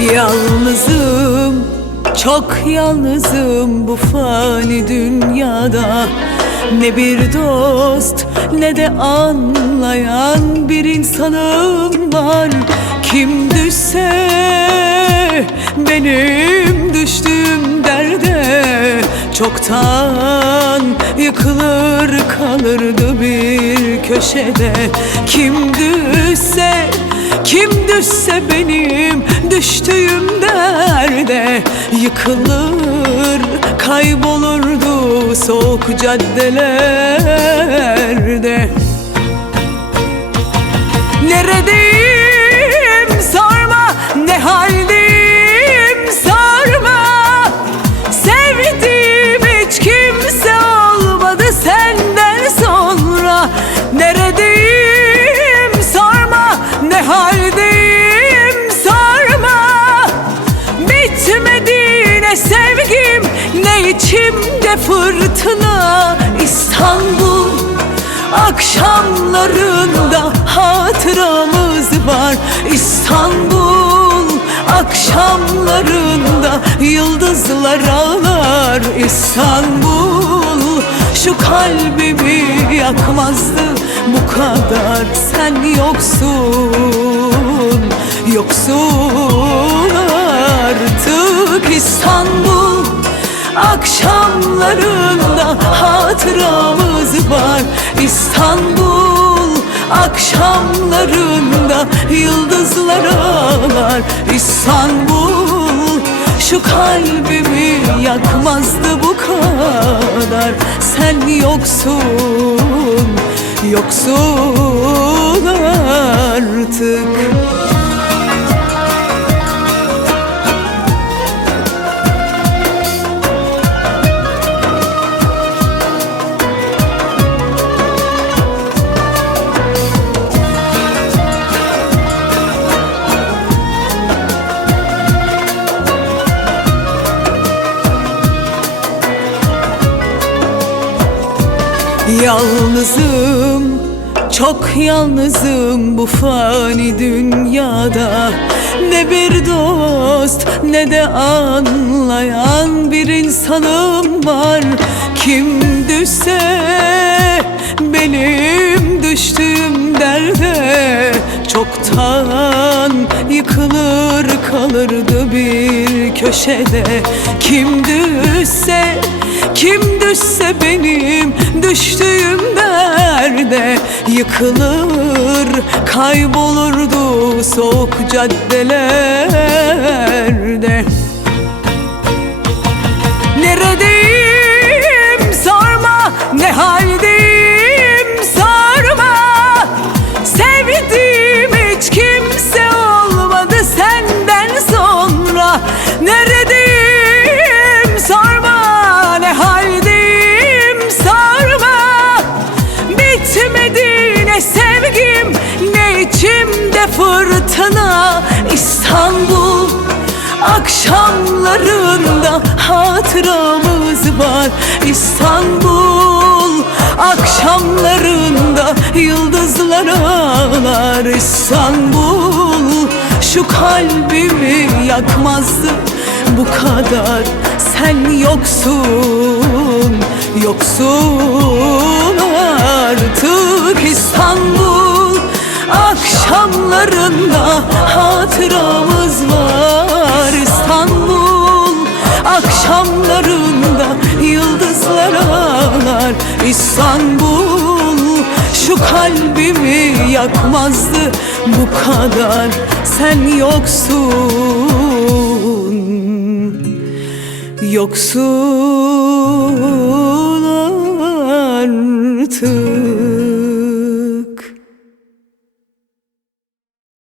Yalnızım, çok yalnızım bu fani dünyada. Ne bir dost ne de anlayan bir insanım var. Kim düşse benim düştüğüm derde Çoktan yıkılır kalırdı bir köşede. Kim düşse kim düşse benim düştüğüm Yıkılır kaybolurdu soğuk caddelerde içimde fırtına İstanbul akşamlarında hatıramız var. İstanbul akşamlarında yıldızlar ağlar. İstanbul şu kalbimi yakmazdı. Bu kadar sen yoksun yoksun artık. İstanbul akşamlarında hatıramız var. İstanbul akşamlarında yıldızlar ağlar. İstanbul şu kalbimi yakmazdı bu kadar. Sen yoksun, yoksun artık Yalnızım, çok yalnızım bu fani dünyada. Ne bir dost ne de anlayan bir insanım var. Kim düşse benim düştüğüm derde Çoktan yıkılır kalırdı bir köşede. Kim düşse düştüğüm derde Yıkılır kaybolurdu soğuk caddelerde akşamlarında hatıramız var. İstanbul akşamlarında yıldızlar ağlar. İstanbul şu kalbimi yakmazdı bu kadar Sen yoksun, yoksun artık. İstanbul Akşamlarında İstanbul şu kalbimi yakmazdı bu kadar Sen yoksun. Yoksun artık